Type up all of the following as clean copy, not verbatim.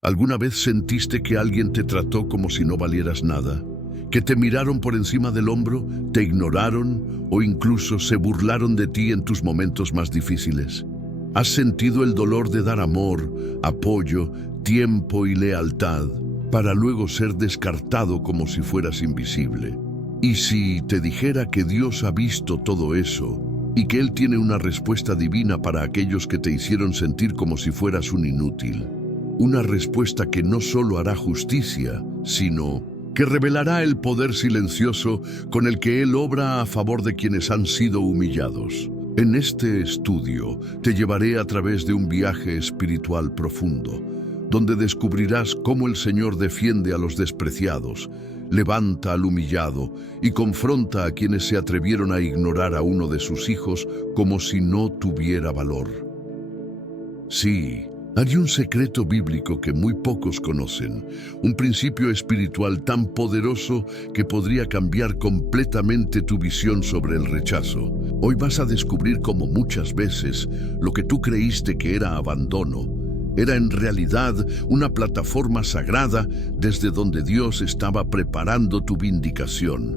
¿Alguna vez sentiste que alguien te trató como si no valieras nada? ¿Que te miraron por encima del hombro, te ignoraron o incluso se burlaron de ti en tus momentos más difíciles? ¿Has sentido el dolor de dar amor, apoyo, tiempo y lealtad para luego ser descartado como si fueras invisible? Y si te dijera que Dios ha visto todo eso y que Él tiene una respuesta divina para aquellos que te hicieron sentir como si fueras un inútil. Una respuesta que no solo hará justicia, sino que revelará el poder silencioso con el que Él obra a favor de quienes han sido humillados. En este estudio te llevaré a través de un viaje espiritual profundo, donde descubrirás cómo el Señor defiende a los despreciados, levanta al humillado y confronta a quienes se atrevieron a ignorar a uno de sus hijos como si no tuviera valor. Sí, hay un secreto bíblico que muy pocos conocen, un principio espiritual tan poderoso que podría cambiar completamente tu visión sobre el rechazo. Hoy vas a descubrir cómo muchas veces lo que tú creíste que era abandono era en realidad una plataforma sagrada desde donde Dios estaba preparando tu vindicación.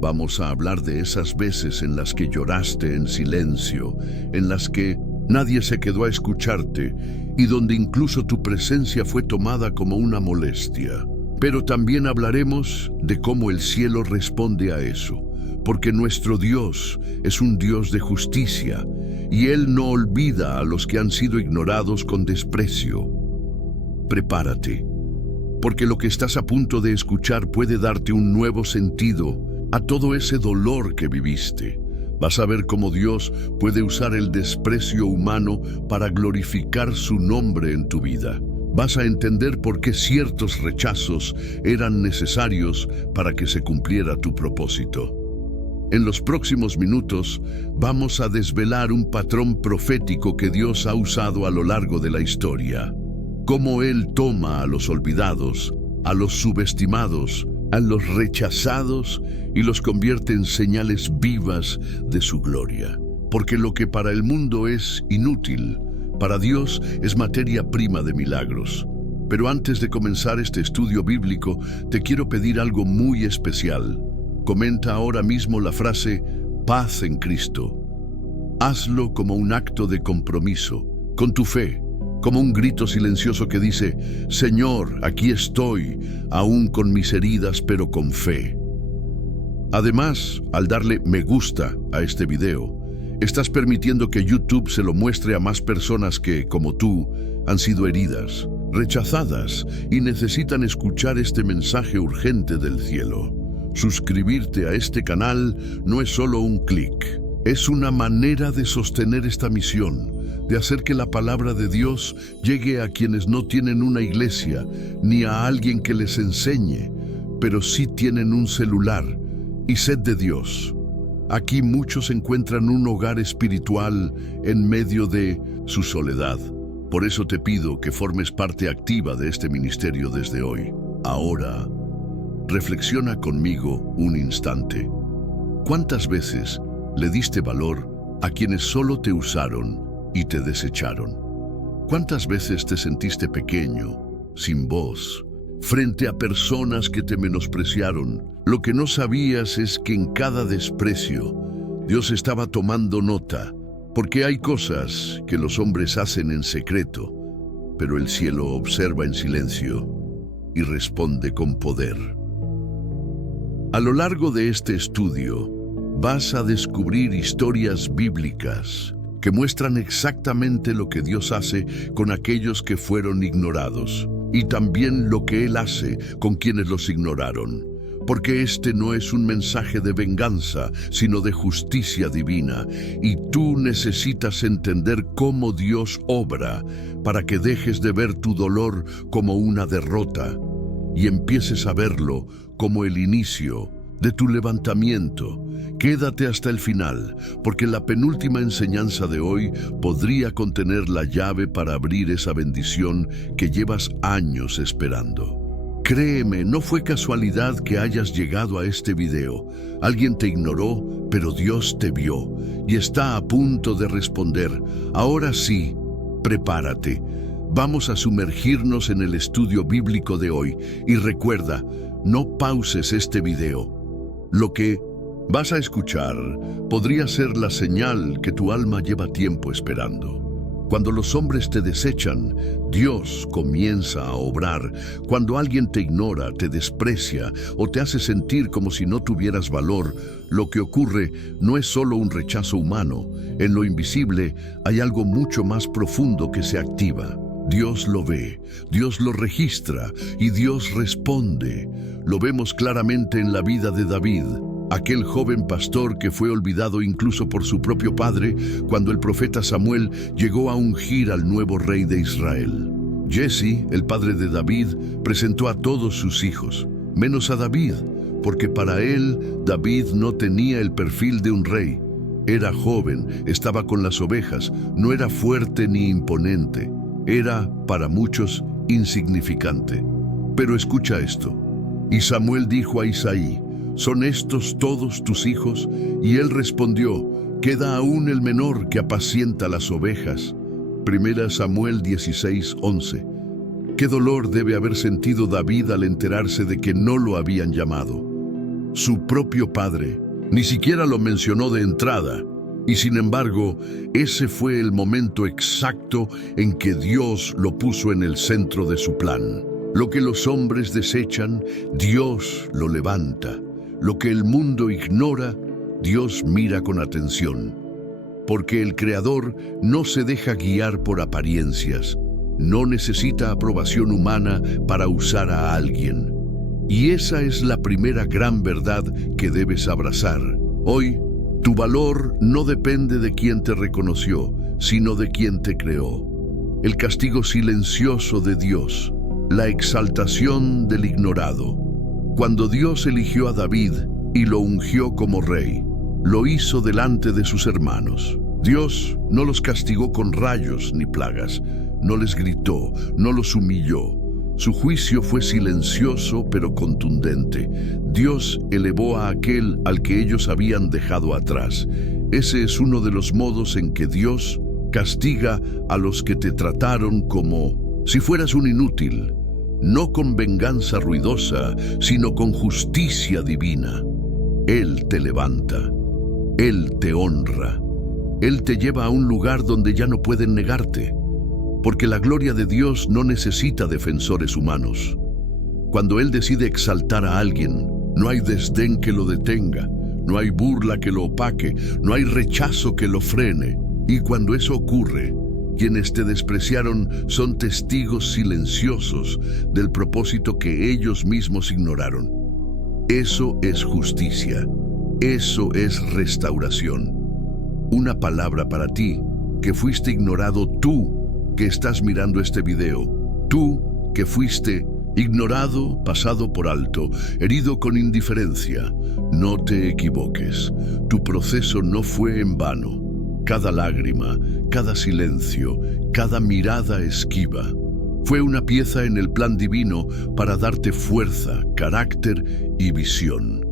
Vamos a hablar de esas veces en las que lloraste en silencio, en las que nadie se quedó a escucharte y donde incluso tu presencia fue tomada como una molestia. Pero también hablaremos de cómo el cielo responde a eso, porque nuestro Dios es un Dios de justicia y Él no olvida a los que han sido ignorados con desprecio. Prepárate, porque lo que estás a punto de escuchar puede darte un nuevo sentido a todo ese dolor que viviste. Vas a ver cómo Dios puede usar el desprecio humano para glorificar su nombre en tu vida. Vas a entender por qué ciertos rechazos eran necesarios para que se cumpliera tu propósito. En los próximos minutos vamos a desvelar un patrón profético que Dios ha usado a lo largo de la historia. Cómo Él toma a los olvidados, a los subestimados, a los rechazados y los convierte en señales vivas de su gloria. Porque lo que para el mundo es inútil, para Dios es materia prima de milagros. Pero antes de comenzar este estudio bíblico, te quiero pedir algo muy especial. Comenta ahora mismo la frase paz en Cristo. Hazlo como un acto de compromiso, con tu fe, como un grito silencioso que dice, Señor, aquí estoy, aún con mis heridas, pero con fe. Además, al darle me gusta a este video, estás permitiendo que YouTube se lo muestre a más personas que, como tú, han sido heridas, rechazadas y necesitan escuchar este mensaje urgente del cielo. Suscribirte a este canal no es solo un clic, es una manera de sostener esta misión, de hacer que la palabra de Dios llegue a quienes no tienen una iglesia, ni a alguien que les enseñe, pero sí tienen un celular y sed de Dios. Aquí muchos encuentran un hogar espiritual en medio de su soledad. Por eso te pido que formes parte activa de este ministerio desde hoy. Ahora, reflexiona conmigo un instante. ¿Cuántas veces le diste valor a quienes solo te usaron y te desecharon? ¿Cuántas veces te sentiste pequeño, sin voz, frente a personas que te menospreciaron? Lo que no sabías es que en cada desprecio Dios estaba tomando nota, porque hay cosas que los hombres hacen en secreto, pero el cielo observa en silencio y responde con poder. A lo largo de este estudio, vas a descubrir historias bíblicas que muestran exactamente lo que Dios hace con aquellos que fueron ignorados y también lo que Él hace con quienes los ignoraron. Porque este no es un mensaje de venganza, sino de justicia divina, y tú necesitas entender cómo Dios obra para que dejes de ver tu dolor como una derrota y empieces a verlo como el inicio de tu levantamiento. Quédate hasta el final, porque la penúltima enseñanza de hoy podría contener la llave para abrir esa bendición que llevas años esperando. Créeme, no fue casualidad que hayas llegado a este video. Alguien te ignoró, pero Dios te vio y está a punto de responder. Ahora sí, prepárate. Vamos a sumergirnos en el estudio bíblico de hoy y recuerda, no pauses este video. Lo que vas a escuchar podría ser la señal que tu alma lleva tiempo esperando. Cuando los hombres te desechan, Dios comienza a obrar. Cuando alguien te ignora, te desprecia o te hace sentir como si no tuvieras valor, lo que ocurre no es solo un rechazo humano. En lo invisible hay algo mucho más profundo que se activa. Dios lo ve, Dios lo registra y Dios responde. Lo vemos claramente en la vida de David, aquel joven pastor que fue olvidado incluso por su propio padre cuando el profeta Samuel llegó a ungir al nuevo rey de Israel. Jesse, el padre de David, presentó a todos sus hijos, menos a David, porque para él David no tenía el perfil de un rey. Era joven, estaba con las ovejas, no era fuerte ni imponente. Era, para muchos, insignificante. Pero escucha esto. Y Samuel dijo a Isaí: ¿son estos todos tus hijos? Y él respondió: queda aún el menor que apacienta las ovejas. 1 Samuel 16:11. Qué dolor debe haber sentido David al enterarse de que no lo habían llamado. Su propio padre ni siquiera lo mencionó de entrada. Y sin embargo, ese fue el momento exacto en que Dios lo puso en el centro de su plan. Lo que los hombres desechan, Dios lo levanta. Lo que el mundo ignora, Dios mira con atención. Porque el Creador no se deja guiar por apariencias. No necesita aprobación humana para usar a alguien. Y esa es la primera gran verdad que debes abrazar. Hoy, tu valor no depende de quien te reconoció, sino de quien te creó. El castigo silencioso de Dios, la exaltación del ignorado. Cuando Dios eligió a David y lo ungió como rey, lo hizo delante de sus hermanos. Dios no los castigó con rayos ni plagas, no les gritó, no los humilló. Su juicio fue silencioso pero contundente. Dios elevó a aquel al que ellos habían dejado atrás. Ese es uno de los modos en que Dios castiga a los que te trataron como si fueras un inútil, no con venganza ruidosa, sino con justicia divina. Él te levanta, Él te honra, Él te lleva a un lugar donde ya no pueden negarte. Porque la gloria de Dios no necesita defensores humanos. Cuando Él decide exaltar a alguien, no hay desdén que lo detenga, no hay burla que lo opaque, no hay rechazo que lo frene. Y cuando eso ocurre, quienes te despreciaron son testigos silenciosos del propósito que ellos mismos ignoraron. Eso es justicia, eso es restauración. Una palabra para ti, que fuiste ignorado tú, que estás mirando este video, tú que fuiste ignorado, pasado por alto, herido con indiferencia. No te equivoques, tu proceso no fue en vano. Cada lágrima, cada silencio, cada mirada esquiva, fue una pieza en el plan divino para darte fuerza, carácter y visión.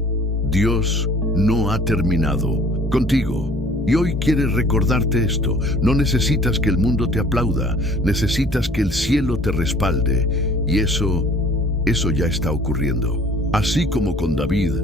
Dios no ha terminado contigo. Y hoy quiere recordarte esto. No necesitas que el mundo te aplauda, necesitas que el cielo te respalde. Y eso ya está ocurriendo. Así como con David,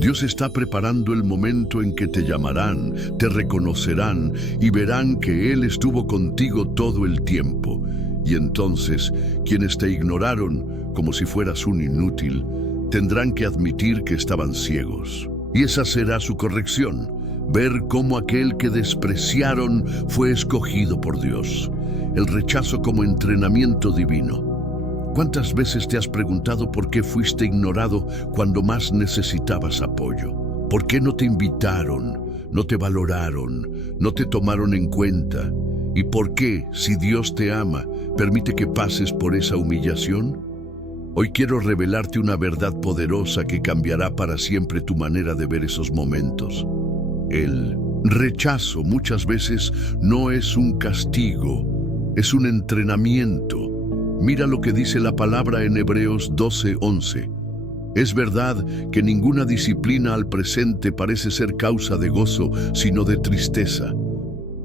Dios está preparando el momento en que te llamarán, te reconocerán y verán que Él estuvo contigo todo el tiempo. Y entonces, quienes te ignoraron como si fueras un inútil, tendrán que admitir que estaban ciegos. Y esa será su corrección. Ver cómo aquel que despreciaron fue escogido por Dios. El rechazo como entrenamiento divino. ¿Cuántas veces te has preguntado por qué fuiste ignorado cuando más necesitabas apoyo? ¿Por qué no te invitaron, no te valoraron, no te tomaron en cuenta? ¿Y por qué, si Dios te ama, permite que pases por esa humillación? Hoy quiero revelarte una verdad poderosa que cambiará para siempre tu manera de ver esos momentos. El rechazo muchas veces no es un castigo, es un entrenamiento. Mira lo que dice la palabra en Hebreos 12:11. Es verdad que ninguna disciplina al presente parece ser causa de gozo, sino de tristeza.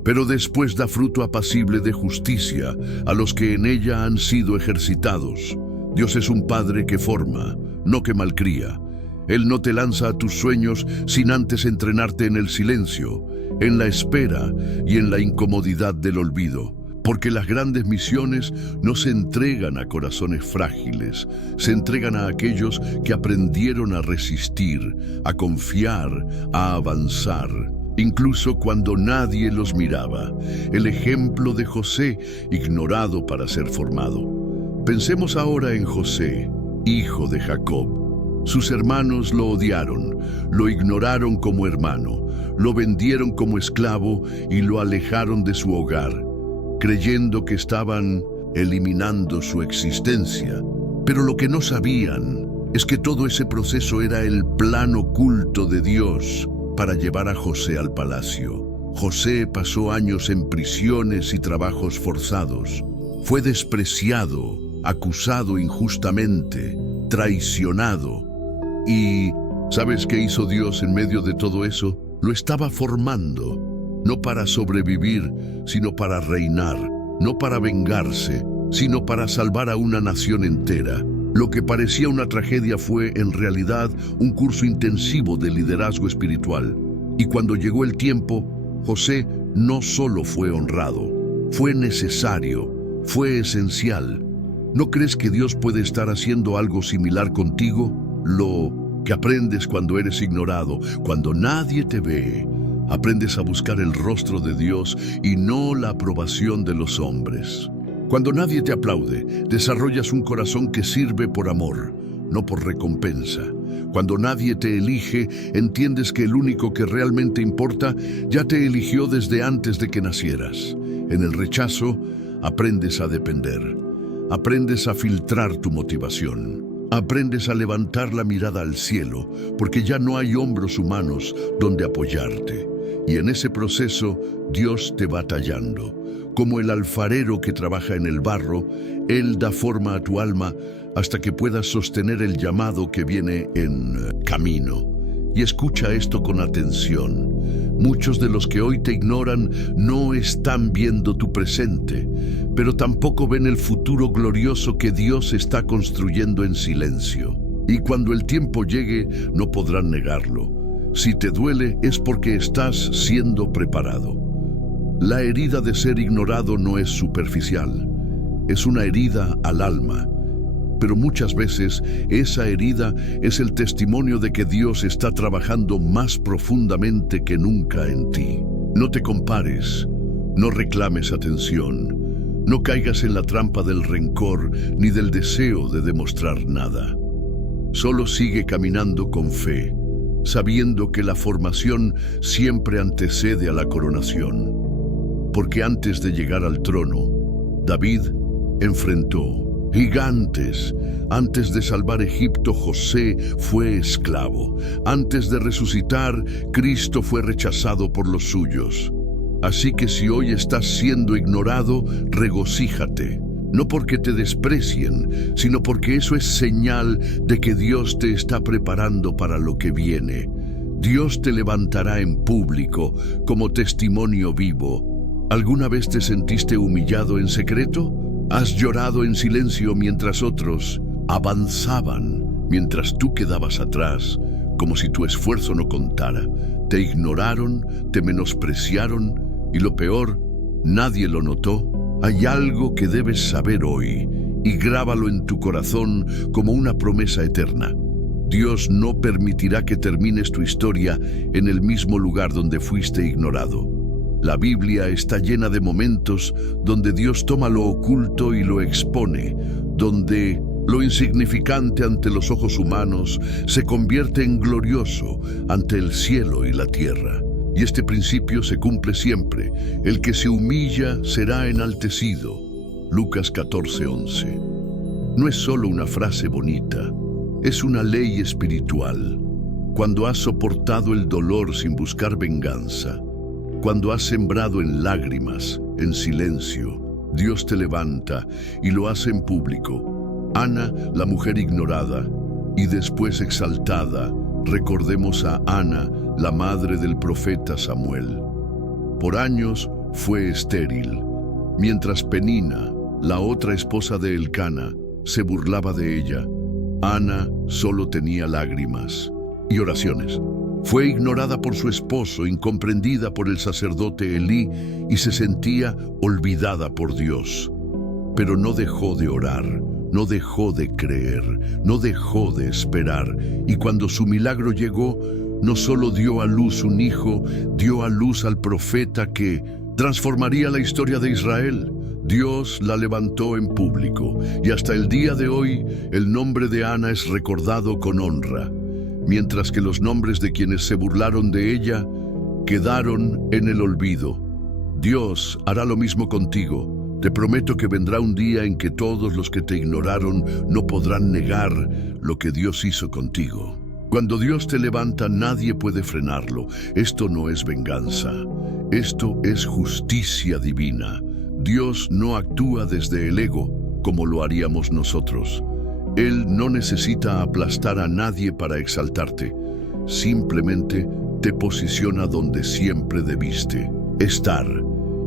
pero después da fruto apacible de justicia a los que en ella han sido ejercitados. Dios es un Padre que forma, no que malcría. Él no te lanza a tus sueños sin antes entrenarte en el silencio, en la espera y en la incomodidad del olvido. Porque las grandes misiones no se entregan a corazones frágiles, se entregan a aquellos que aprendieron a resistir, a confiar, a avanzar, incluso cuando nadie los miraba. El ejemplo de José, ignorado para ser formado. Pensemos ahora en José, hijo de Jacob. Sus hermanos lo odiaron, lo ignoraron como hermano, lo vendieron como esclavo y lo alejaron de su hogar, creyendo que estaban eliminando su existencia. Pero lo que no sabían es que todo ese proceso era el plan oculto de Dios para llevar a José al palacio. José pasó años en prisiones y trabajos forzados. Fue despreciado, acusado injustamente, traicionado. Y ¿sabes qué hizo Dios en medio de todo eso? Lo estaba formando, no para sobrevivir, sino para reinar, no para vengarse, sino para salvar a una nación entera. Lo que parecía una tragedia fue, en realidad, un curso intensivo de liderazgo espiritual. Y cuando llegó el tiempo, José no solo fue honrado, fue necesario, fue esencial. ¿No crees que Dios puede estar haciendo algo similar contigo? Lo que aprendes cuando eres ignorado, cuando nadie te ve, aprendes a buscar el rostro de Dios y no la aprobación de los hombres. Cuando nadie te aplaude, desarrollas un corazón que sirve por amor, no por recompensa. Cuando nadie te elige, entiendes que el único que realmente importa ya te eligió desde antes de que nacieras. En el rechazo, aprendes a depender. Aprendes a filtrar tu motivación. Aprendes a levantar la mirada al cielo, porque ya no hay hombros humanos donde apoyarte. Y en ese proceso, Dios te va tallando. Como el alfarero que trabaja en el barro, Él da forma a tu alma hasta que puedas sostener el llamado que viene en camino. Y escucha esto con atención. Muchos de los que hoy te ignoran no están viendo tu presente, pero tampoco ven el futuro glorioso que Dios está construyendo en silencio. Y cuando el tiempo llegue, no podrán negarlo. Si te duele, es porque estás siendo preparado. La herida de ser ignorado no es superficial, es una herida al alma. Pero muchas veces esa herida es el testimonio de que Dios está trabajando más profundamente que nunca en ti. No te compares, no reclames atención, no caigas en la trampa del rencor ni del deseo de demostrar nada. Solo sigue caminando con fe, sabiendo que la formación siempre antecede a la coronación. Porque antes de llegar al trono, David enfrentó gigantes. Antes de salvar Egipto, José fue esclavo. Antes de resucitar, Cristo fue rechazado por los suyos. Así que si hoy estás siendo ignorado, regocíjate. No porque te desprecien, sino porque eso es señal de que Dios te está preparando para lo que viene. Dios te levantará en público como testimonio vivo. ¿Alguna vez te sentiste humillado en secreto? ¿Has llorado en silencio mientras otros avanzaban, mientras tú quedabas atrás, como si tu esfuerzo no contara? Te ignoraron, te menospreciaron y lo peor, nadie lo notó. Hay algo que debes saber hoy y grábalo en tu corazón como una promesa eterna. Dios no permitirá que termines tu historia en el mismo lugar donde fuiste ignorado. La Biblia está llena de momentos donde Dios toma lo oculto y lo expone, donde lo insignificante ante los ojos humanos se convierte en glorioso ante el cielo y la tierra. Y este principio se cumple siempre. El que se humilla será enaltecido. Lucas 14:11. No es solo una frase bonita, es una ley espiritual. Cuando has soportado el dolor sin buscar venganza, cuando has sembrado en lágrimas, en silencio, Dios te levanta y lo hace en público. Ana, la mujer ignorada y después exaltada, recordemos a Ana, la madre del profeta Samuel. Por años fue estéril, mientras Penina, la otra esposa de Elcana, se burlaba de ella. Ana solo tenía lágrimas y oraciones. Fue ignorada por su esposo, incomprendida por el sacerdote Elí, y se sentía olvidada por Dios. Pero no dejó de orar, no dejó de creer, no dejó de esperar. Y cuando su milagro llegó, no solo dio a luz un hijo, dio a luz al profeta que transformaría la historia de Israel. Dios la levantó en público, y hasta el día de hoy el nombre de Ana es recordado con honra, mientras que los nombres de quienes se burlaron de ella quedaron en el olvido. Dios hará lo mismo contigo. Te prometo que vendrá un día en que todos los que te ignoraron no podrán negar lo que Dios hizo contigo. Cuando Dios te levanta, nadie puede frenarlo. Esto no es venganza, esto es justicia divina. Dios no actúa desde el ego como lo haríamos nosotros. Él no necesita aplastar a nadie para exaltarte. Simplemente te posiciona donde siempre debiste estar.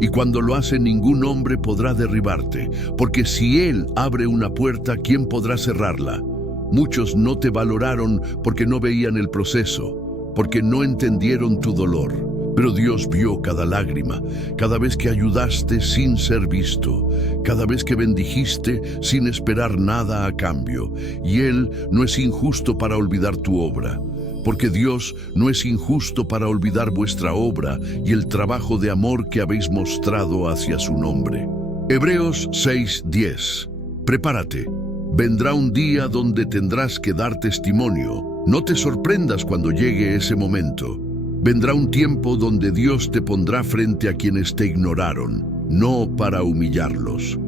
Y cuando lo hace, ningún hombre podrá derribarte, porque si Él abre una puerta, ¿quién podrá cerrarla? Muchos no te valoraron porque no veían el proceso, porque no entendieron tu dolor. Pero Dios vio cada lágrima, cada vez que ayudaste sin ser visto, cada vez que bendijiste sin esperar nada a cambio. Y Él no es injusto para olvidar tu obra, porque Dios no es injusto para olvidar vuestra obra y el trabajo de amor que habéis mostrado hacia su nombre. Hebreos 6:10. Prepárate. Vendrá un día donde tendrás que dar testimonio. No te sorprendas cuando llegue ese momento. Vendrá un tiempo donde Dios te pondrá frente a quienes te ignoraron, no para humillarlos,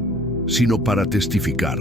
sino para testificar.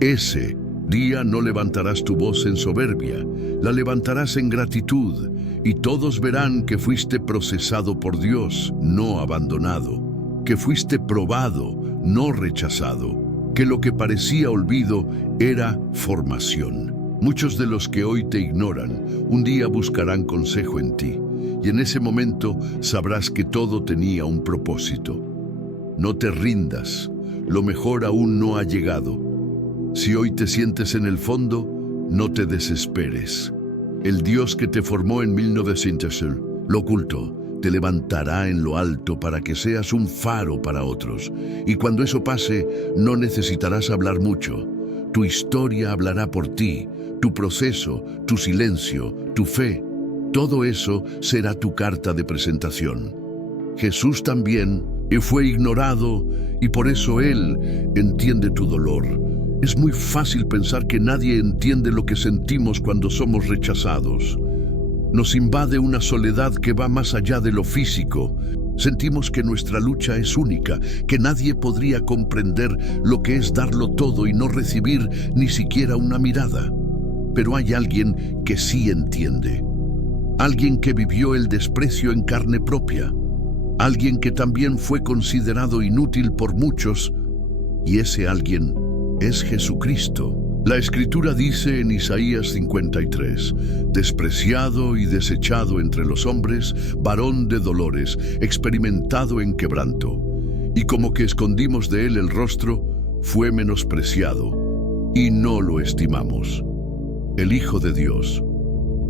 Ese día no levantarás tu voz en soberbia, la levantarás en gratitud, y todos verán que fuiste procesado por Dios, no abandonado, que fuiste probado, no rechazado, que lo que parecía olvido era formación. Muchos de los que hoy te ignoran, un día buscarán consejo en ti, y en ese momento sabrás que todo tenía un propósito. No te rindas, lo mejor aún no ha llegado. Si hoy te sientes en el fondo, no te desesperes. El Dios que te formó en 1900, lo oculto, te levantará en lo alto para que seas un faro para otros. Y cuando eso pase, no necesitarás hablar mucho. Tu historia hablará por ti, tu proceso, tu silencio, tu fe. Todo eso será tu carta de presentación. Jesús también fue ignorado y por eso Él entiende tu dolor. Es muy fácil pensar que nadie entiende lo que sentimos cuando somos rechazados. Nos invade una soledad que va más allá de lo físico. Sentimos que nuestra lucha es única, que nadie podría comprender lo que es darlo todo y no recibir ni siquiera una mirada. Pero hay alguien que sí entiende. Alguien que vivió el desprecio en carne propia. Alguien que también fue considerado inútil por muchos. Y ese alguien es Jesucristo. La Escritura dice en Isaías 53, despreciado y desechado entre los hombres, varón de dolores, experimentado en quebranto. Y como que escondimos de él el rostro, fue menospreciado, y no lo estimamos. El Hijo de Dios,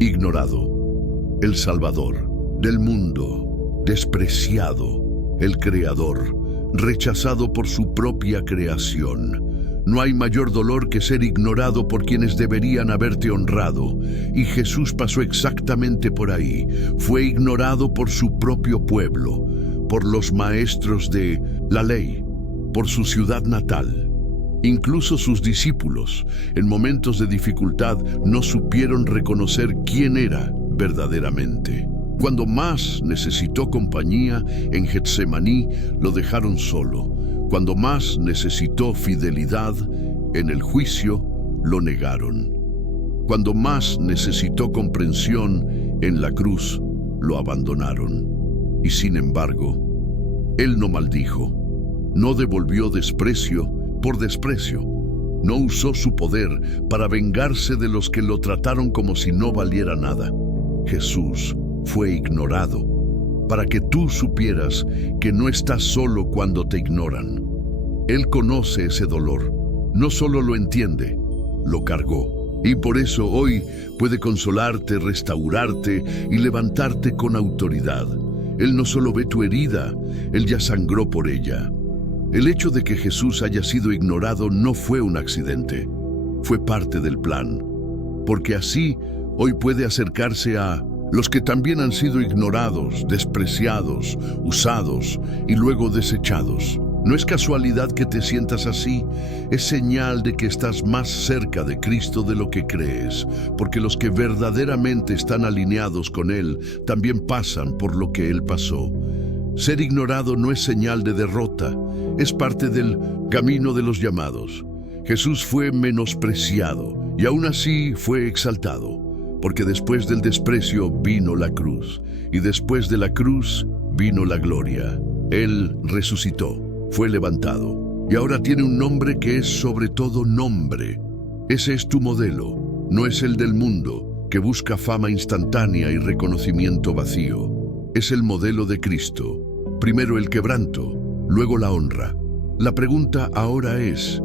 ignorado, el Salvador del mundo, despreciado, el Creador, rechazado por su propia creación. No hay mayor dolor que ser ignorado por quienes deberían haberte honrado. Y Jesús pasó exactamente por ahí. Fue ignorado por su propio pueblo, por los maestros de la ley, por su ciudad natal. Incluso sus discípulos, en momentos de dificultad, no supieron reconocer quién era verdaderamente. Cuando más necesitó compañía, en Getsemaní lo dejaron solo. Cuando más necesitó fidelidad, en el juicio lo negaron. Cuando más necesitó comprensión, en la cruz lo abandonaron. Y sin embargo, Él no maldijo, no devolvió desprecio por desprecio, no usó su poder para vengarse de los que lo trataron como si no valiera nada. Jesús fue ignorado, para que tú supieras que no estás solo cuando te ignoran. Él conoce ese dolor, no solo lo entiende, lo cargó. Y por eso hoy puede consolarte, restaurarte y levantarte con autoridad. Él no solo ve tu herida, Él ya sangró por ella. El hecho de que Jesús haya sido ignorado no fue un accidente, fue parte del plan. Porque así hoy puede acercarse a los que también han sido ignorados, despreciados, usados y luego desechados. No es casualidad que te sientas así, es señal de que estás más cerca de Cristo de lo que crees, porque los que verdaderamente están alineados con Él también pasan por lo que Él pasó. Ser ignorado no es señal de derrota, es parte del camino de los llamados. Jesús fue menospreciado y aún así fue exaltado, porque después del desprecio vino la cruz, y después de la cruz vino la gloria. Él resucitó, fue levantado, y ahora tiene un nombre que es sobre todo nombre. Ese es tu modelo, no es el del mundo, que busca fama instantánea y reconocimiento vacío. Es el modelo de Cristo, primero el quebranto, luego la honra. La pregunta ahora es,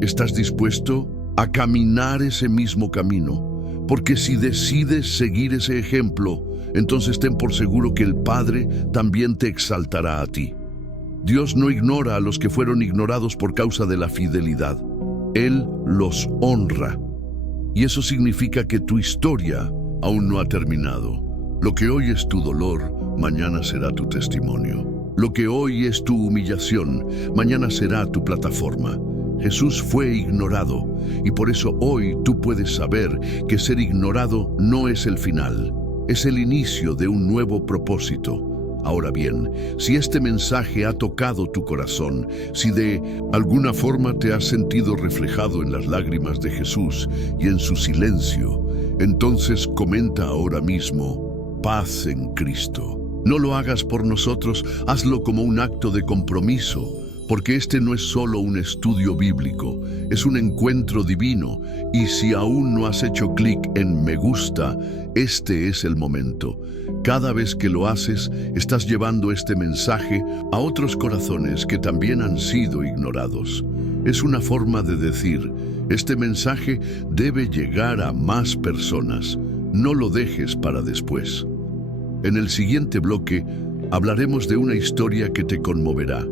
¿estás dispuesto a caminar ese mismo camino? Porque si decides seguir ese ejemplo, entonces ten por seguro que el Padre también te exaltará a ti. Dios no ignora a los que fueron ignorados por causa de la fidelidad. Él los honra. Y eso significa que tu historia aún no ha terminado. Lo que hoy es tu dolor, mañana será tu testimonio. Lo que hoy es tu humillación, mañana será tu plataforma. Jesús fue ignorado y por eso hoy tú puedes saber que ser ignorado no es el final, es el inicio de un nuevo propósito. Ahora bien, si este mensaje ha tocado tu corazón, si de alguna forma te has sentido reflejado en las lágrimas de Jesús y en su silencio, entonces comenta ahora mismo, paz en Cristo. No lo hagas por nosotros, hazlo como un acto de compromiso, porque este no es solo un estudio bíblico, es un encuentro divino, y si aún no has hecho clic en me gusta, este es el momento. Cada vez que lo haces, estás llevando este mensaje a otros corazones que también han sido ignorados. Es una forma de decir, este mensaje debe llegar a más personas, no lo dejes para después. En el siguiente bloque, hablaremos de una historia que te conmoverá.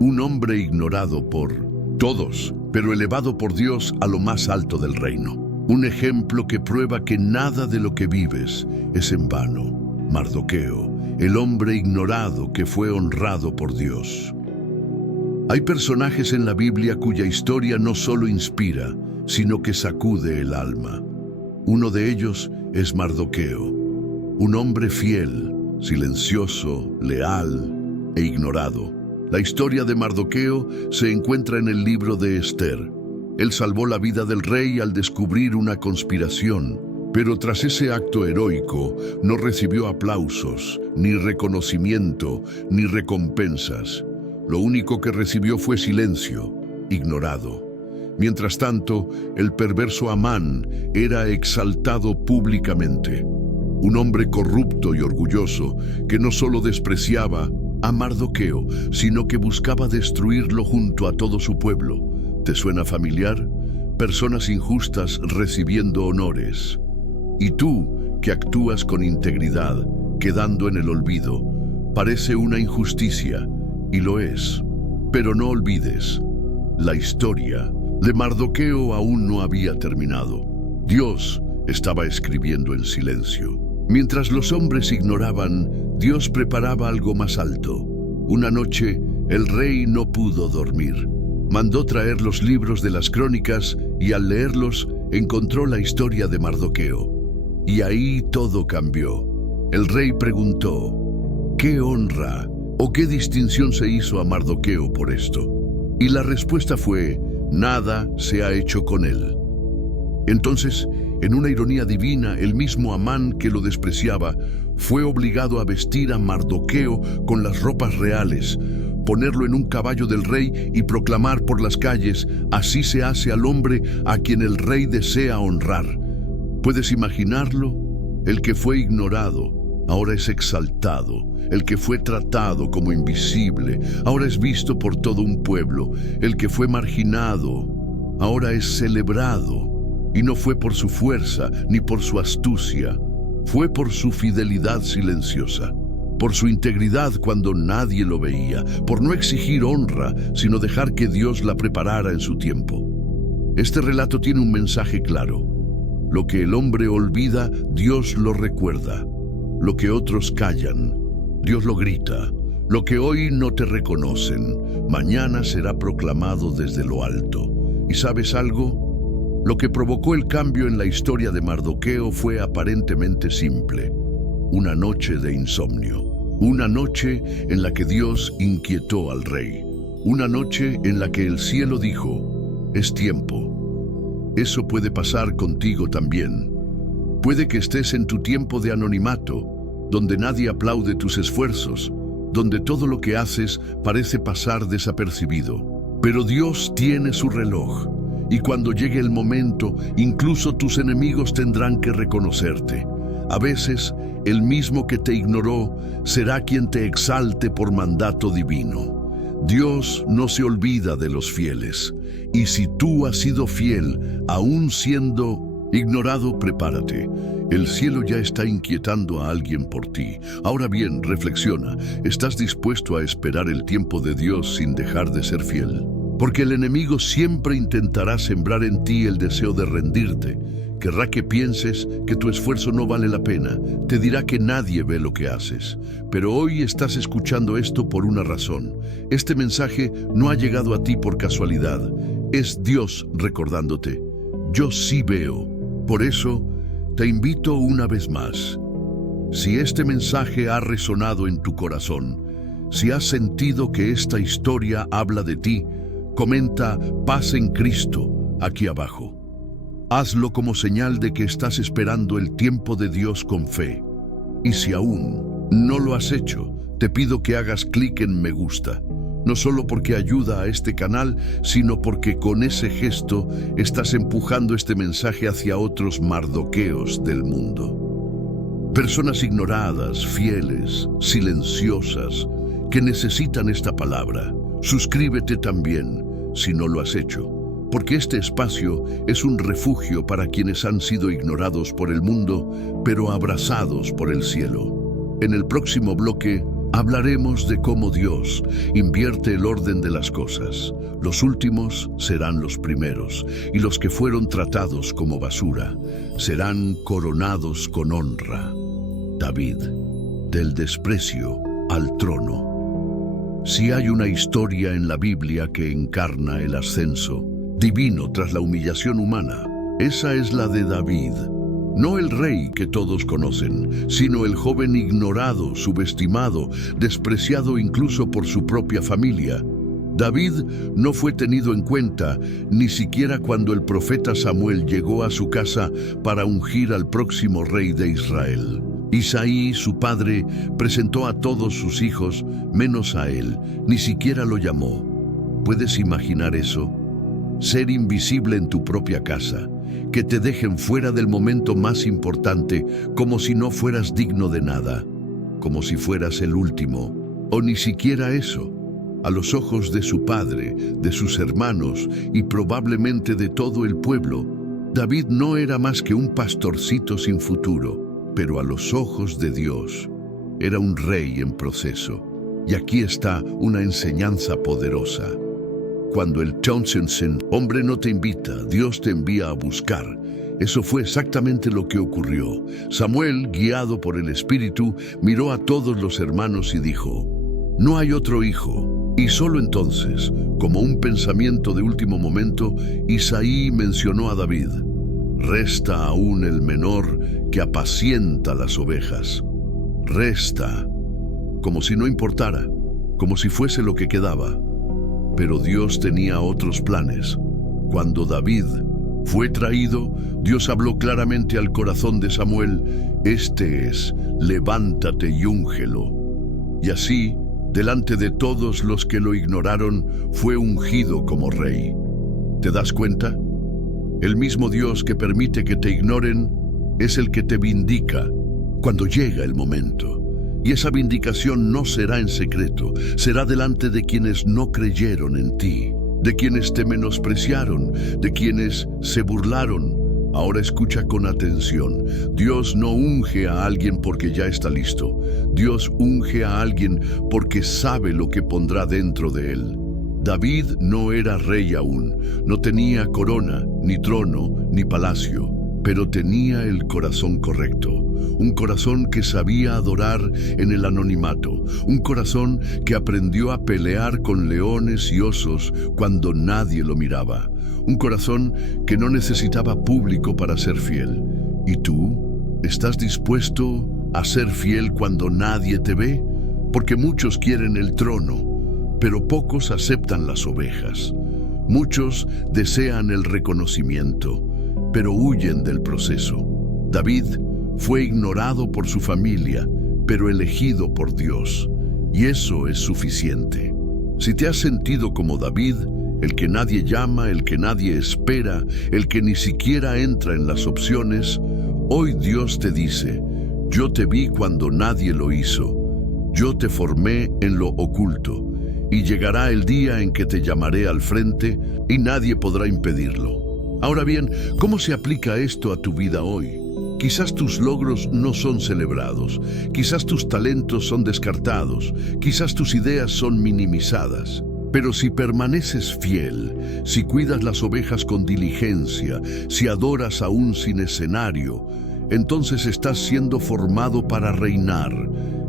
Un hombre ignorado por todos, pero elevado por Dios a lo más alto del reino. Un ejemplo que prueba que nada de lo que vives es en vano. Mardoqueo, el hombre ignorado que fue honrado por Dios. Hay personajes en la Biblia cuya historia no solo inspira, sino que sacude el alma. Uno de ellos es Mardoqueo, un hombre fiel, silencioso, leal e ignorado. La historia de Mardoqueo se encuentra en el libro de Esther. Él salvó la vida del rey al descubrir una conspiración, pero tras ese acto heroico no recibió aplausos, ni reconocimiento, ni recompensas. Lo único que recibió fue silencio, ignorado. Mientras tanto, el perverso Amán era exaltado públicamente. Un hombre corrupto y orgulloso que no solo despreciaba a Mardoqueo, sino que buscaba destruirlo junto a todo su pueblo. ¿Te suena familiar? Personas injustas recibiendo honores. Y tú, que actúas con integridad, quedando en el olvido, parece una injusticia, y lo es. Pero no olvides, la historia de Mardoqueo aún no había terminado. Dios estaba escribiendo en silencio. Mientras los hombres ignoraban, Dios preparaba algo más alto. Una noche, el rey no pudo dormir. Mandó traer los libros de las crónicas y al leerlos, encontró la historia de Mardoqueo. Y ahí todo cambió. El rey preguntó, ¿qué honra o qué distinción se hizo a Mardoqueo por esto? Y la respuesta fue, nada se ha hecho con él. Entonces, en una ironía divina, el mismo Amán que lo despreciaba fue obligado a vestir a Mardoqueo con las ropas reales, ponerlo en un caballo del rey y proclamar por las calles, así se hace al hombre a quien el rey desea honrar. ¿Puedes imaginarlo? El que fue ignorado, ahora es exaltado. El que fue tratado como invisible, ahora es visto por todo un pueblo. El que fue marginado, ahora es celebrado. Y no fue por su fuerza ni por su astucia, fue por su fidelidad silenciosa, por su integridad cuando nadie lo veía, por no exigir honra, sino dejar que Dios la preparara en su tiempo. Este relato tiene un mensaje claro. Lo que el hombre olvida, Dios lo recuerda. Lo que otros callan, Dios lo grita. Lo que hoy no te reconocen, mañana será proclamado desde lo alto. ¿Y sabes algo? Lo que provocó el cambio en la historia de Mardoqueo fue aparentemente simple: una noche de insomnio. Una noche en la que Dios inquietó al rey. Una noche en la que el cielo dijo: es tiempo. Eso puede pasar contigo también. Puede que estés en tu tiempo de anonimato, donde nadie aplaude tus esfuerzos, donde todo lo que haces parece pasar desapercibido. Pero Dios tiene su reloj, y cuando llegue el momento, incluso tus enemigos tendrán que reconocerte. A veces, el mismo que te ignoró será quien te exalte por mandato divino. Dios no se olvida de los fieles, y si tú has sido fiel, aún siendo ignorado, prepárate. El cielo ya está inquietando a alguien por ti. Ahora bien, reflexiona, ¿estás dispuesto a esperar el tiempo de Dios sin dejar de ser fiel? Porque el enemigo siempre intentará sembrar en ti el deseo de rendirte. Querrá que pienses que tu esfuerzo no vale la pena. Te dirá que nadie ve lo que haces. Pero hoy estás escuchando esto por una razón. Este mensaje no ha llegado a ti por casualidad. Es Dios recordándote: yo sí veo. Por eso, te invito una vez más. Si este mensaje ha resonado en tu corazón, si has sentido que esta historia habla de ti, comenta "paz en Cristo" aquí abajo. Hazlo como señal de que estás esperando el tiempo de Dios con fe. Y si aún no lo has hecho, te pido que hagas clic en me gusta. No solo porque ayuda a este canal, sino porque con ese gesto estás empujando este mensaje hacia otros Mardoqueos del mundo. Personas ignoradas, fieles, silenciosas, que necesitan esta palabra. Suscríbete también, si no lo has hecho, porque este espacio es un refugio para quienes han sido ignorados por el mundo, pero abrazados por el cielo. En el próximo bloque hablaremos de cómo Dios invierte el orden de las cosas. Los últimos serán los primeros, y los que fueron tratados como basura serán coronados con honra. David, del desprecio al trono. Si hay una historia en la Biblia que encarna el ascenso divino tras la humillación humana, esa es la de David. No el rey que todos conocen, sino el joven ignorado, subestimado, despreciado incluso por su propia familia. David no fue tenido en cuenta ni siquiera cuando el profeta Samuel llegó a su casa para ungir al próximo rey de Israel. Isaí, su padre, presentó a todos sus hijos, menos a él, ni siquiera lo llamó. ¿Puedes imaginar eso? Ser invisible en tu propia casa, que te dejen fuera del momento más importante, como si no fueras digno de nada, como si fueras el último, o ni siquiera eso. A los ojos de su padre, de sus hermanos y probablemente de todo el pueblo, David no era más que un pastorcito sin futuro, pero a los ojos de Dios era un rey en proceso. Y aquí está una enseñanza poderosa. Cuando el Townsend, hombre no te invita, Dios te envía a buscar. Eso fue exactamente lo que ocurrió. Samuel, guiado por el Espíritu, miró a todos los hermanos y dijo: no hay otro hijo. Y solo entonces, como un pensamiento de último momento, Isaí mencionó a David: resta aún el menor que apacienta las ovejas. Resta, como si no importara, como si fuese lo que quedaba. Pero Dios tenía otros planes. Cuando David fue traído, Dios habló claramente al corazón de Samuel: este es, levántate y úngelo. Y así, delante de todos los que lo ignoraron, fue ungido como rey. ¿Te das cuenta? El mismo Dios que permite que te ignoren es el que te vindica. cuando llega el momento. Y esa vindicación no será en secreto, será delante de quienes no creyeron en ti, de quienes te menospreciaron, de quienes se burlaron. Ahora escucha con atención. Dios no unge a alguien porque ya está listo. Dios unge a alguien porque sabe lo que pondrá dentro de él. David no era rey aún, no tenía corona, ni trono, ni palacio, pero tenía el corazón correcto. Un corazón que sabía adorar en el anonimato, un corazón que aprendió a pelear con leones y osos cuando nadie lo miraba, un corazón que no necesitaba público para ser fiel. ¿Y tú? ¿Estás dispuesto a ser fiel cuando nadie te ve? Porque muchos quieren el trono, pero pocos aceptan las ovejas. Muchos desean el reconocimiento, pero huyen del proceso. David fue ignorado por su familia, pero elegido por Dios, y eso es suficiente. Si te has sentido como David, el que nadie llama, el que nadie espera, el que ni siquiera entra en las opciones, hoy Dios te dice: yo te vi cuando nadie lo hizo, yo te formé en lo oculto, y llegará el día en que te llamaré al frente y nadie podrá impedirlo. Ahora bien, ¿cómo se aplica esto a tu vida hoy? Quizás tus logros no son celebrados, quizás tus talentos son descartados, quizás tus ideas son minimizadas. Pero si permaneces fiel, si cuidas las ovejas con diligencia, si adoras aún sin escenario, entonces estás siendo formado para reinar.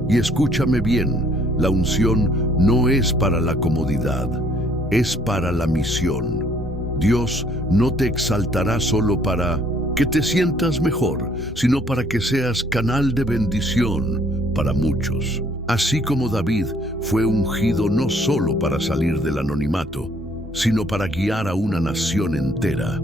Y escúchame bien, la unción no es para la comodidad, es para la misión. Dios no te exaltará solo para que te sientas mejor, sino para que seas canal de bendición para muchos. Así como David fue ungido no solo para salir del anonimato, sino para guiar a una nación entera.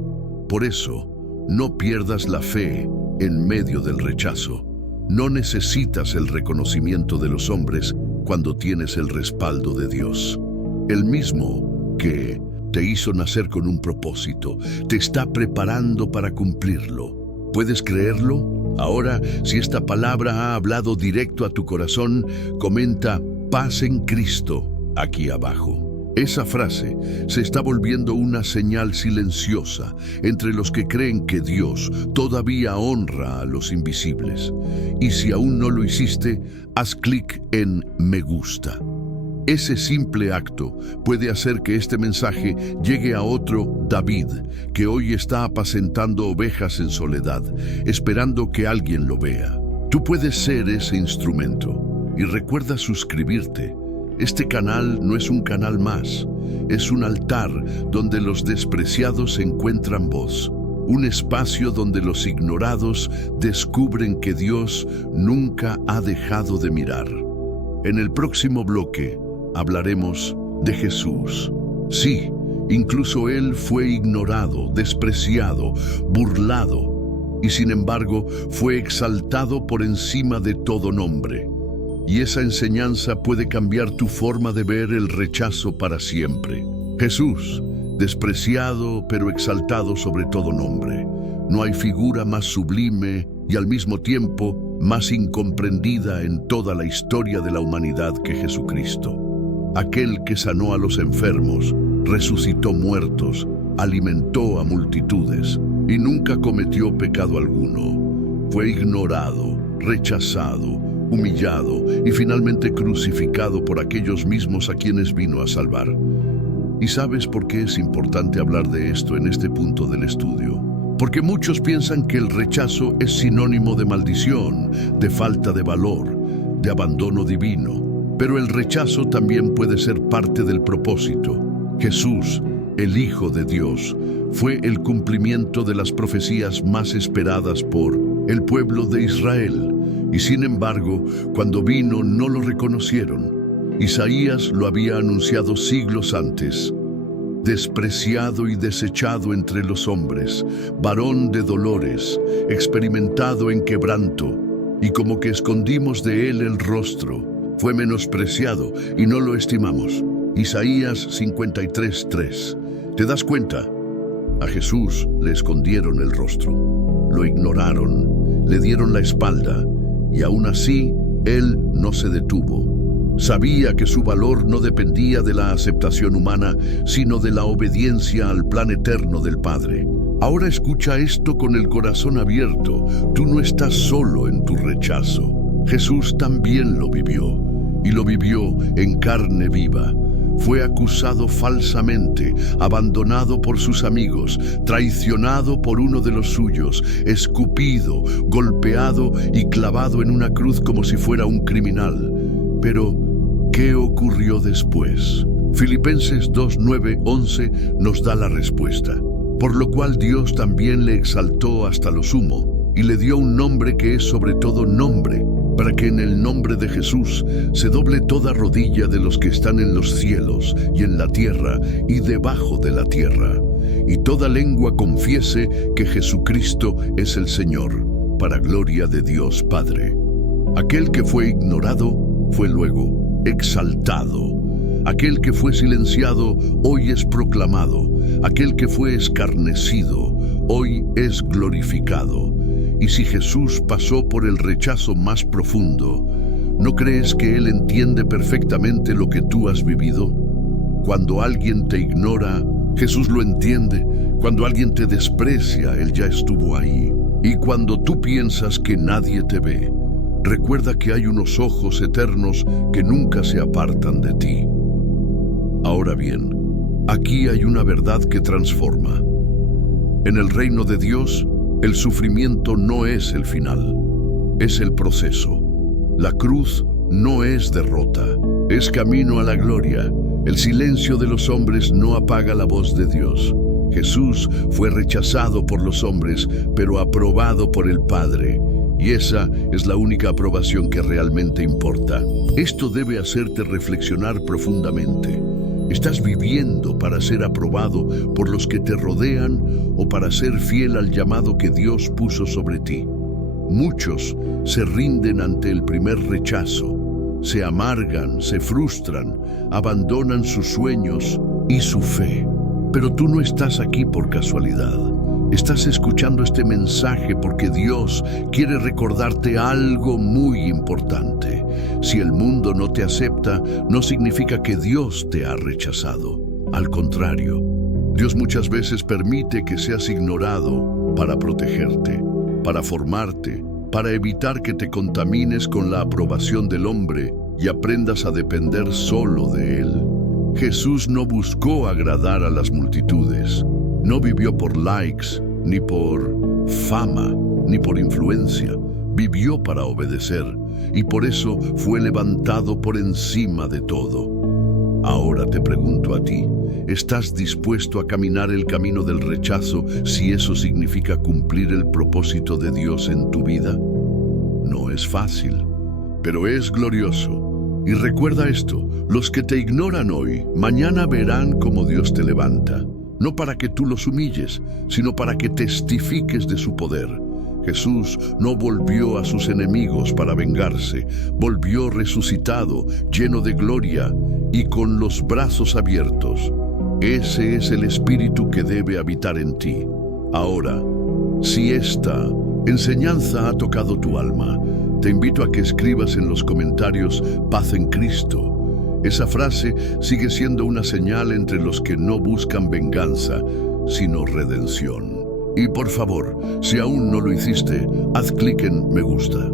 Por eso, no pierdas la fe en medio del rechazo. No necesitas el reconocimiento de los hombres cuando tienes el respaldo de Dios. El mismo que te hizo nacer con un propósito, te está preparando para cumplirlo. ¿Puedes creerlo? Ahora, si esta palabra ha hablado directo a tu corazón, comenta "paz en Cristo" aquí abajo. Esa frase se está volviendo una señal silenciosa entre los que creen que Dios todavía honra a los invisibles. Y si aún no lo hiciste, haz clic en "me gusta". Ese simple acto puede hacer que este mensaje llegue a otro David, que hoy está apacentando ovejas en soledad, esperando que alguien lo vea. Tú puedes ser ese instrumento. Y recuerda suscribirte. Este canal no es un canal más, es un altar donde los despreciados encuentran voz. Un espacio donde los ignorados descubren que Dios nunca ha dejado de mirar. En el próximo bloque hablaremos de Jesús. Sí, incluso Él fue ignorado, despreciado, burlado, y sin embargo fue exaltado por encima de todo nombre. Y esa enseñanza puede cambiar tu forma de ver el rechazo para siempre. Jesús, despreciado pero exaltado sobre todo nombre. No hay figura más sublime y al mismo tiempo más incomprendida en toda la historia de la humanidad que Jesucristo. Aquel que sanó a los enfermos, resucitó muertos, alimentó a multitudes y nunca cometió pecado alguno. Fue ignorado, rechazado, humillado y finalmente crucificado por aquellos mismos a quienes vino a salvar. ¿Y sabes por qué es importante hablar de esto en este punto del estudio? Porque muchos piensan que el rechazo es sinónimo de maldición, de falta de valor, de abandono divino. Pero el rechazo también puede ser parte del propósito. Jesús, el Hijo de Dios, fue el cumplimiento de las profecías más esperadas por el pueblo de Israel. Y sin embargo, cuando vino no lo reconocieron. Isaías lo había anunciado siglos antes. Despreciado y desechado entre los hombres, varón de dolores, experimentado en quebranto, y como que escondimos de él el rostro. Fue menospreciado y no lo estimamos. Isaías 53:3. ¿Te das cuenta? A Jesús le escondieron el rostro, lo ignoraron, le dieron la espalda, Y aún así, él no se detuvo. Sabía que su valor no dependía de la aceptación humana, sino de la obediencia al plan eterno del Padre. Ahora escucha esto con el corazón abierto. Tú no estás solo en tu rechazo. Jesús también lo vivió, y lo vivió en carne viva. Fue acusado falsamente, abandonado por sus amigos, traicionado por uno de los suyos, escupido, golpeado y clavado en una cruz como si fuera un criminal. Pero, ¿qué ocurrió después? Filipenses 2, 9, 11 nos da la respuesta. Por lo cual Dios también le exaltó hasta lo sumo, y le dio un nombre que es sobre todo nombre, para que en el nombre de Jesús se doble toda rodilla de los que están en los cielos y en la tierra y debajo de la tierra, y toda lengua confiese que Jesucristo es el Señor, para gloria de Dios Padre. Aquel que fue ignorado fue luego exaltado. Aquel que fue silenciado hoy es proclamado. Aquel que fue escarnecido hoy es glorificado. Y si Jesús pasó por el rechazo más profundo, ¿no crees que Él entiende perfectamente lo que tú has vivido? Cuando alguien te ignora, Jesús lo entiende. Cuando alguien te desprecia, Él ya estuvo ahí. Y cuando tú piensas que nadie te ve, recuerda que hay unos ojos eternos que nunca se apartan de ti. Ahora bien, aquí hay una verdad que transforma. En el reino de Dios, el sufrimiento no es el final, es el proceso. La cruz no es derrota, es camino a la gloria. El silencio de los hombres no apaga la voz de Dios. Jesús fue rechazado por los hombres, pero aprobado por el Padre. Y esa es la única aprobación que realmente importa. Esto debe hacerte reflexionar profundamente. ¿Estás viviendo para ser aprobado por los que te rodean o para ser fiel al llamado que Dios puso sobre ti? Muchos se rinden ante el primer rechazo, se amargan, se frustran, abandonan sus sueños y su fe. Pero tú no estás aquí por casualidad. Estás escuchando este mensaje porque Dios quiere recordarte algo muy importante. Si el mundo no te acepta, no significa que Dios te ha rechazado. Al contrario, Dios muchas veces permite que seas ignorado para protegerte, para formarte, para evitar que te contamines con la aprobación del hombre y aprendas a depender solo de Él. Jesús no buscó agradar a las multitudes. No vivió por likes, ni por fama, ni por influencia. Vivió para obedecer, y por eso fue levantado por encima de todo. Ahora te pregunto a ti, ¿estás dispuesto a caminar el camino del rechazo si eso significa cumplir el propósito de Dios en tu vida? No es fácil, pero es glorioso. Y recuerda esto, los que te ignoran hoy, mañana verán cómo Dios te levanta. No para que tú los humilles, sino para que testifiques de su poder. Jesús no volvió a sus enemigos para vengarse, volvió resucitado, lleno de gloria y con los brazos abiertos. Ese es el espíritu que debe habitar en ti. Ahora, si esta enseñanza ha tocado tu alma, te invito a que escribas en los comentarios "Paz en Cristo". Esa frase sigue siendo una señal entre los que no buscan venganza, sino redención. Y por favor, si aún no lo hiciste, haz clic en me gusta.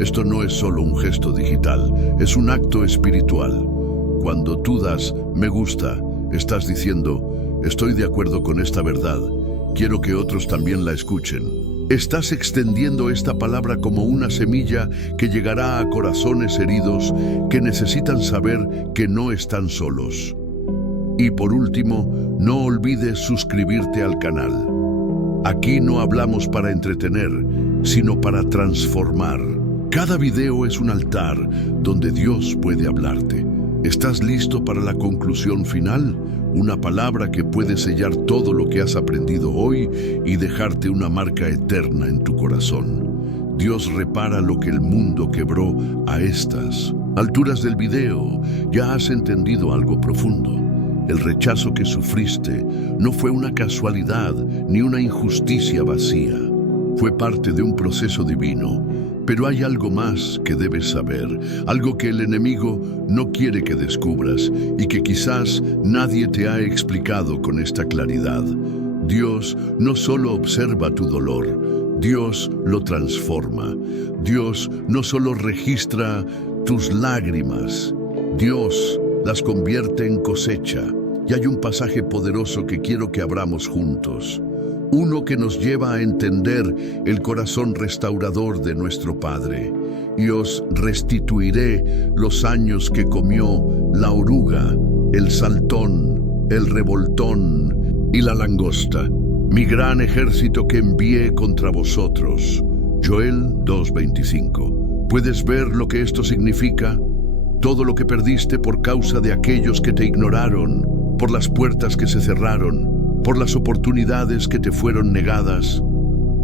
Esto no es solo un gesto digital, es un acto espiritual. Cuando tú das me gusta, estás diciendo, estoy de acuerdo con esta verdad, quiero que otros también la escuchen. Estás extendiendo esta palabra como una semilla que llegará a corazones heridos que necesitan saber que no están solos. Y por último, no olvides suscribirte al canal. Aquí no hablamos para entretener, sino para transformar. Cada video es un altar donde Dios puede hablarte. ¿Estás listo para la conclusión final? Una palabra que puede sellar todo lo que has aprendido hoy y dejarte una marca eterna en tu corazón. Dios repara lo que el mundo quebró a estas alturas del video. Ya has entendido algo profundo. El rechazo que sufriste no fue una casualidad ni una injusticia vacía. Fue parte de un proceso divino. Pero hay algo más que debes saber, algo que el enemigo no quiere que descubras y que quizás nadie te ha explicado con esta claridad. Dios no solo observa tu dolor, Dios lo transforma. Dios no solo registra tus lágrimas, Dios las convierte en cosecha. Y hay un pasaje poderoso que quiero que abramos juntos. Uno que nos lleva a entender el corazón restaurador de nuestro Padre. Y os restituiré los años que comió la oruga, el saltón, el revoltón y la langosta, mi gran ejército que envié contra vosotros. Joel 2:25. ¿Puedes ver lo que esto significa? Todo lo que perdiste por causa de aquellos que te ignoraron, por las puertas que se cerraron, por las oportunidades que te fueron negadas.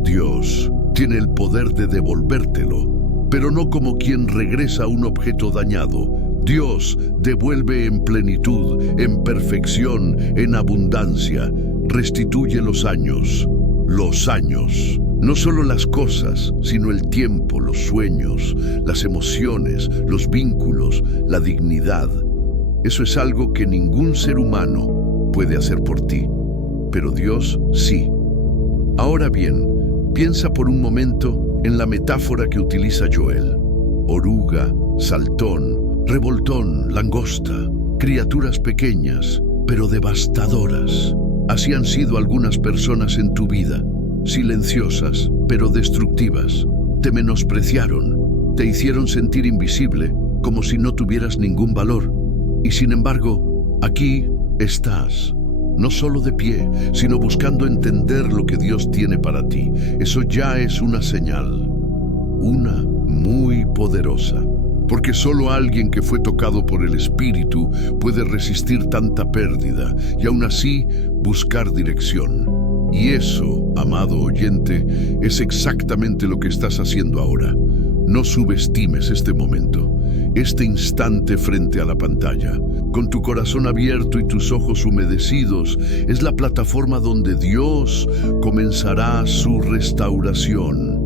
Dios tiene el poder de devolvértelo, pero no como quien regresa un objeto dañado. Dios devuelve en plenitud, en perfección, en abundancia. Restituye los años. No solo las cosas, sino el tiempo, los sueños, las emociones, los vínculos, la dignidad. Eso es algo que ningún ser humano puede hacer por ti, pero Dios sí. Ahora bien, piensa por un momento en la metáfora que utiliza Joel. Oruga, saltón, revoltón, langosta, criaturas pequeñas, pero devastadoras. Así han sido algunas personas en tu vida, silenciosas, pero destructivas. Te menospreciaron, te hicieron sentir invisible, como si no tuvieras ningún valor. Y sin embargo, aquí estás, no solo de pie, sino buscando entender lo que Dios tiene para ti. Eso ya es una señal, una muy poderosa. Porque solo alguien que fue tocado por el Espíritu puede resistir tanta pérdida y aún así buscar dirección. Y eso, amado oyente, es exactamente lo que estás haciendo ahora. No subestimes este momento, este instante frente a la pantalla. Con tu corazón abierto y tus ojos humedecidos, es la plataforma donde Dios comenzará su restauración.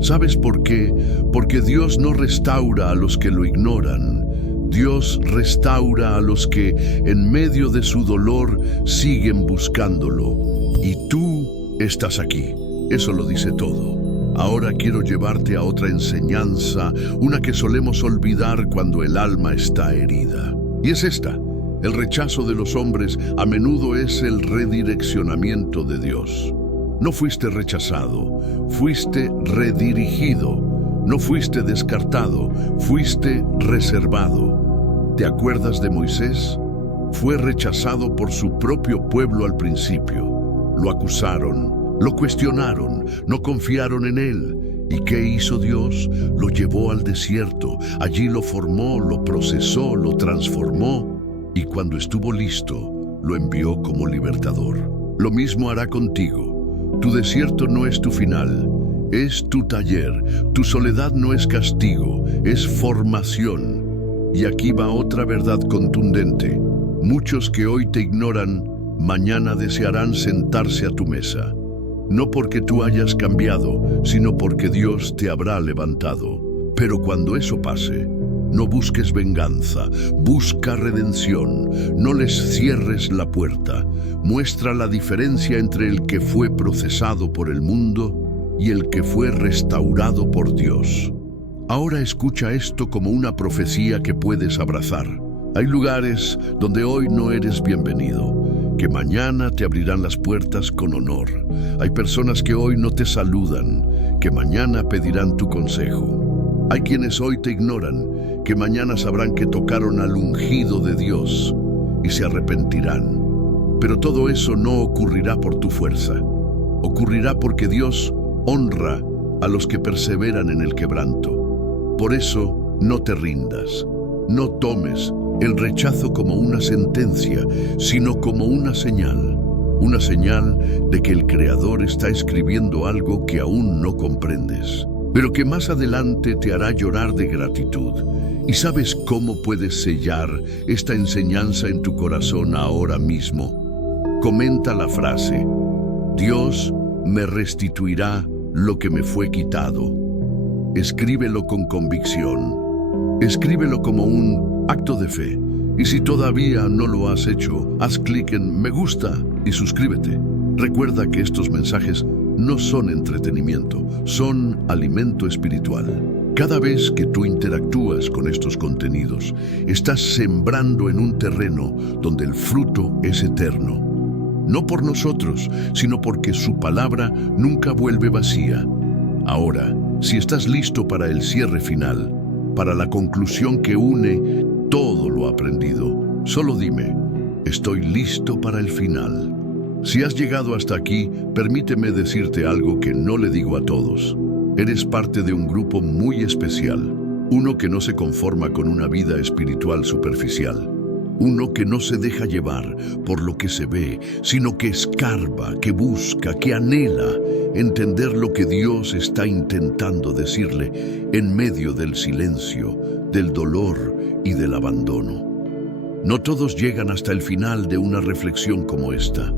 ¿Sabes por qué? Porque Dios no restaura a los que lo ignoran. Dios restaura a los que, en medio de su dolor, siguen buscándolo. Y tú estás aquí. Eso lo dice todo. Ahora quiero llevarte a otra enseñanza, una que solemos olvidar cuando el alma está herida. Y es esta: el rechazo de los hombres a menudo es el redireccionamiento de Dios. No fuiste rechazado, fuiste redirigido. No fuiste descartado, fuiste reservado. ¿Te acuerdas de Moisés? Fue rechazado por su propio pueblo al principio. Lo acusaron, lo cuestionaron, no confiaron en él. ¿Y qué hizo Dios? Lo llevó al desierto. Allí lo formó, lo procesó, lo transformó. Y cuando estuvo listo, lo envió como libertador. Lo mismo hará contigo. Tu desierto no es tu final, es tu taller. Tu soledad no es castigo, es formación. Y aquí va otra verdad contundente. Muchos que hoy te ignoran, mañana desearán sentarse a tu mesa. No porque tú hayas cambiado, sino porque Dios te habrá levantado. Pero cuando eso pase, no busques venganza, busca redención. No les cierres la puerta. Muestra la diferencia entre el que fue procesado por el mundo y el que fue restaurado por Dios. Ahora escucha esto como una profecía que puedes abrazar. Hay lugares donde hoy no eres bienvenido, que mañana te abrirán las puertas con honor. Hay personas que hoy no te saludan, que mañana pedirán tu consejo. Hay quienes hoy te ignoran, que mañana sabrán que tocaron al ungido de Dios y se arrepentirán. Pero todo eso no ocurrirá por tu fuerza. Ocurrirá porque Dios honra a los que perseveran en el quebranto. Por eso, no te rindas. No tomes el rechazo como una sentencia, sino como una señal de que el Creador está escribiendo algo que aún no comprendes, pero que más adelante te hará llorar de gratitud. ¿Y sabes cómo puedes sellar esta enseñanza en tu corazón ahora mismo? Comenta la frase: Dios me restituirá lo que me fue quitado. escríbelo con convicción. Escríbelo como un acto de fe. Y si todavía no lo has hecho, haz clic en me gusta y suscríbete. Recuerda que estos mensajes no son entretenimiento, son alimento espiritual. Cada vez que tú interactúas con estos contenidos, estás sembrando en un terreno donde el fruto es eterno. No por nosotros, sino porque su palabra nunca vuelve vacía. Ahora, si estás listo para el cierre final, para la conclusión que une todo lo aprendido, solo dime, estoy listo para el final. Si has llegado hasta aquí, permíteme decirte algo que no le digo a todos. Eres parte de un grupo muy especial, uno que no se conforma con una vida espiritual superficial, uno que no se deja llevar por lo que se ve, sino que escarba, que busca, que anhela entender lo que Dios está intentando decirle en medio del silencio, del dolor y del abandono. No todos llegan hasta el final de una reflexión como esta.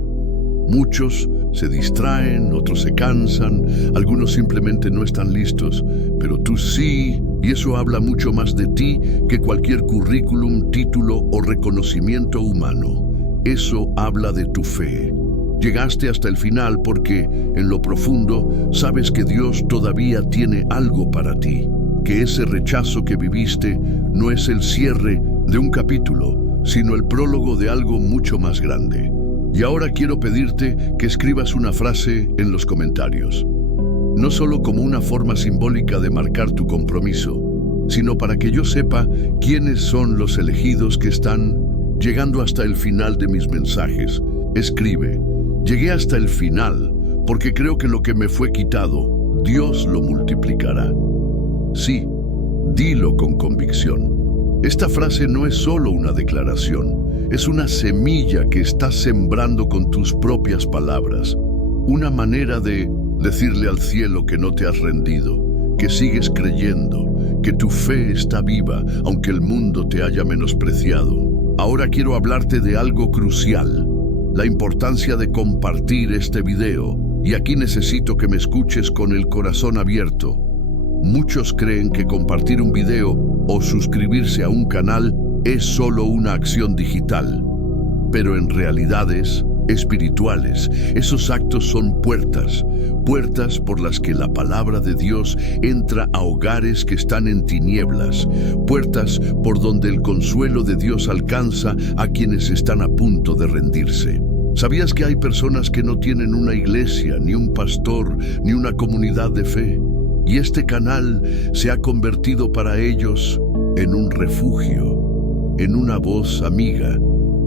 Muchos se distraen, otros se cansan, algunos simplemente no están listos, pero tú sí, y eso habla mucho más de ti que cualquier currículum, título o reconocimiento humano. Eso habla de tu fe. Llegaste hasta el final porque, en lo profundo, sabes que Dios todavía tiene algo para ti, que ese rechazo que viviste no es el cierre de un capítulo, sino el prólogo de algo mucho más grande. Y ahora quiero pedirte que escribas una frase en los comentarios. No solo como una forma simbólica de marcar tu compromiso, sino para que yo sepa quiénes son los elegidos que están llegando hasta el final de mis mensajes. Escribe, llegué hasta el final porque creo que lo que me fue quitado, Dios lo multiplicará. Sí, dilo con convicción. Esta frase no es solo una declaración, es una semilla que estás sembrando con tus propias palabras. Una manera de decirle al cielo que no te has rendido, que sigues creyendo, que tu fe está viva, aunque el mundo te haya menospreciado. Ahora quiero hablarte de algo crucial, la importancia de compartir este video, y aquí necesito que me escuches con el corazón abierto. Muchos creen que compartir un video o suscribirse a un canal es solo una acción digital, pero en realidades espirituales, esos actos son puertas por las que la palabra de Dios entra a hogares que están en tinieblas, puertas por donde el consuelo de Dios alcanza a quienes están a punto de rendirse. ¿Sabías que hay personas que no tienen una iglesia, ni un pastor, ni una comunidad de fe? Y este canal se ha convertido para ellos en un refugio, en una voz amiga,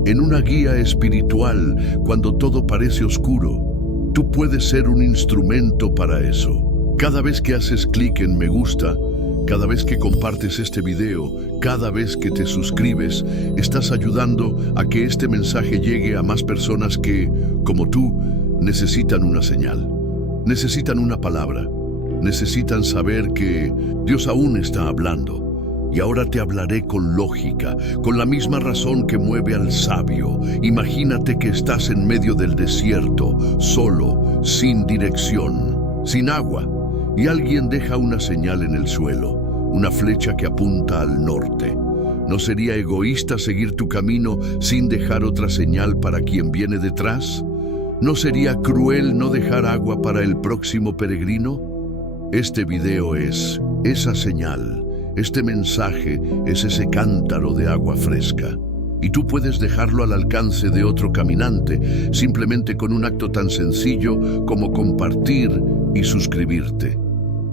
en una guía espiritual cuando todo parece oscuro. Tú puedes ser un instrumento para eso. Cada vez que haces clic en me gusta, cada vez que compartes este video, cada vez que te suscribes, estás ayudando a que este mensaje llegue a más personas que, como tú, necesitan una señal, necesitan una palabra, necesitan saber que Dios aún está hablando. Y ahora te hablaré con lógica, con la misma razón que mueve al sabio. Imagínate que estás en medio del desierto, solo, sin dirección, sin agua, y alguien deja una señal en el suelo, una flecha que apunta al norte. ¿No sería egoísta seguir tu camino sin dejar otra señal para quien viene detrás? ¿No sería cruel no dejar agua para el próximo peregrino? Este video es esa señal. Este mensaje es ese cántaro de agua fresca. Y tú puedes dejarlo al alcance de otro caminante, simplemente con un acto tan sencillo como compartir y suscribirte.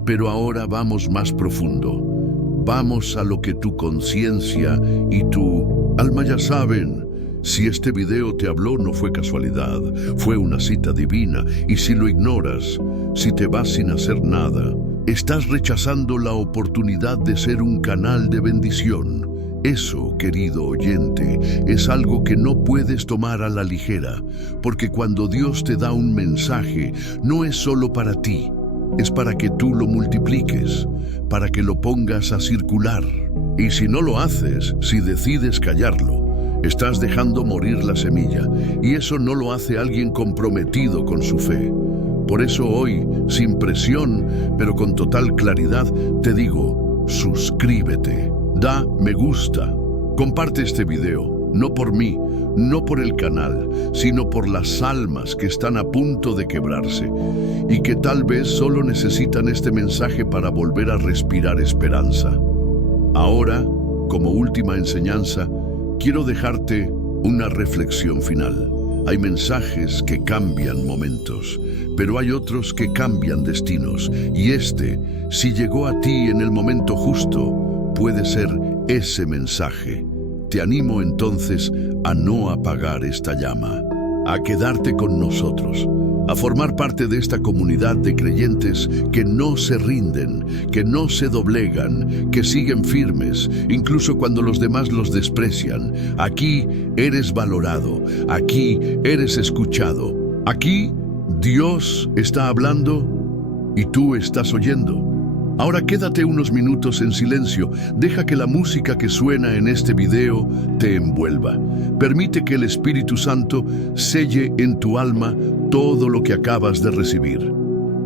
Pero ahora vamos más profundo. Vamos a lo que tu conciencia y tu alma ya saben. Si este video te habló, no fue casualidad, fue una cita divina. Y si lo ignoras, si te vas sin hacer nada, estás rechazando la oportunidad de ser un canal de bendición. Eso, querido oyente, es algo que no puedes tomar a la ligera, porque cuando Dios te da un mensaje, no es solo para ti, es para que tú lo multipliques, para que lo pongas a circular. Y si no lo haces, si decides callarlo, estás dejando morir la semilla, y eso no lo hace alguien comprometido con su fe. Por eso hoy, sin presión, pero con total claridad, te digo, suscríbete, da me gusta, comparte este video, no por mí, no por el canal, sino por las almas que están a punto de quebrarse y que tal vez solo necesitan este mensaje para volver a respirar esperanza. Ahora, como última enseñanza, quiero dejarte una reflexión final. Hay mensajes que cambian momentos, pero hay otros que cambian destinos. Y este, si llegó a ti en el momento justo, puede ser ese mensaje. Te animo entonces a no apagar esta llama, a quedarte con nosotros, a formar parte de esta comunidad de creyentes que no se rinden, que no se doblegan, que siguen firmes, incluso cuando los demás los desprecian. Aquí eres valorado, aquí eres escuchado, aquí Dios está hablando y tú estás oyendo. Ahora quédate unos minutos en silencio, deja que la música que suena en este video te envuelva. Permite que el Espíritu Santo selle en tu alma todo lo que acabas de recibir.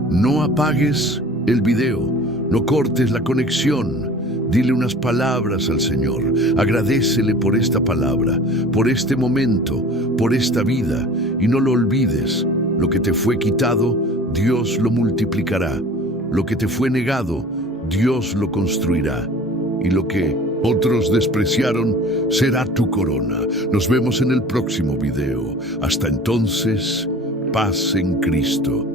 No apagues el video, no cortes la conexión. Dile unas palabras al Señor, agradécele por esta palabra, por este momento, por esta vida, y no lo olvides. Lo que te fue quitado, Dios lo multiplicará. Lo que te fue negado, Dios lo construirá. Y lo que otros despreciaron será tu corona. Nos vemos en el próximo video. Hasta entonces, paz en Cristo.